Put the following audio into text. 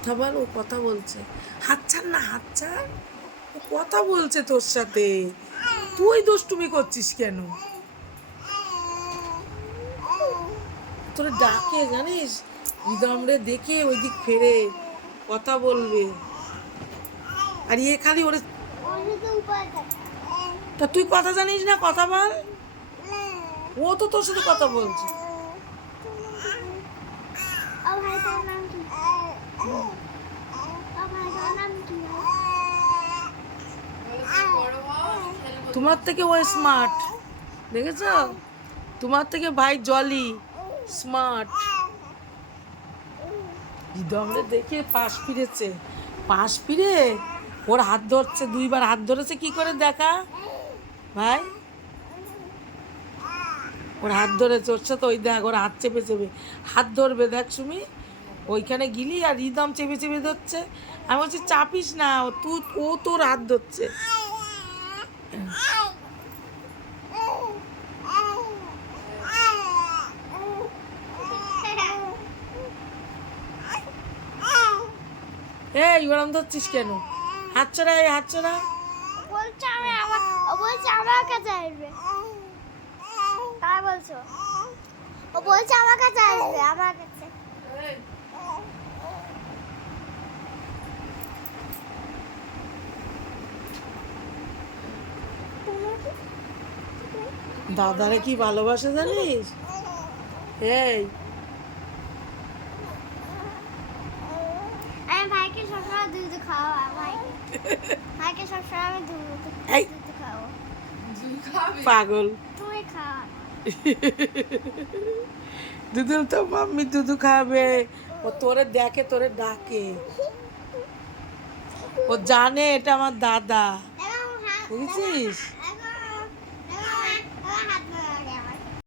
কথা বল, ও কথা বলছে। হাত ছাড় না, হাত ছাড়। ও কথা বলছে তোর সাথে, তুই দুষ্টুমি করছিস কেন? তোরে ডাকে জানিস, ইদমরে দেখে ওই দিক ফেরে কথা বলবে, আর ইয়ে খালি ওরে। তা তুই কথা জানিস না, কথা বল। ও তো তোর সাথে কথা বলছে। তোমার থেকে ও স্মার্ট, দেখেছ? তোমার থেকে ভাই জলি স্মার্ট। ইদমরে দেখে পাশ ফিরেছে, পাশ ফিরে ওর হাত ধরছে, দুইবার হাত ধরেছে। কি করে দেখা ভাই? ওর হাত ধরেছে, ওর সাথে ওই দেখ, ওর হাত চেপে চেপে হাত ধরবে, দেখ সুমি ওইখানে গিলি, আর রিদম চেপে চেপে ধরছে। আমি বলছি চাপিস না, ও তোর হাত ধরছে। এই ওরম ধরছিস কেন? হাত ছড়া, এই হাত ছড়া। বলছে আমার কাছে আসবে। কার বলছো? ও বলছে আমার কাছে আসবে, আমার কাছে। দাদারে কি ভালোবাসে জানিস? এই আমি ভাইকে সবসময় দুধ খাওয়া, ভাইকে সবসময় আমি এই দুধ খাওয়া। পাগল। তুমি খাওয়া। দুধুল তো মাম্মি দুধু খাবে। ও তোরে দেখে, তোরে ডাকে, ও জানে এটা আমার দাদা, বুঝেছিস?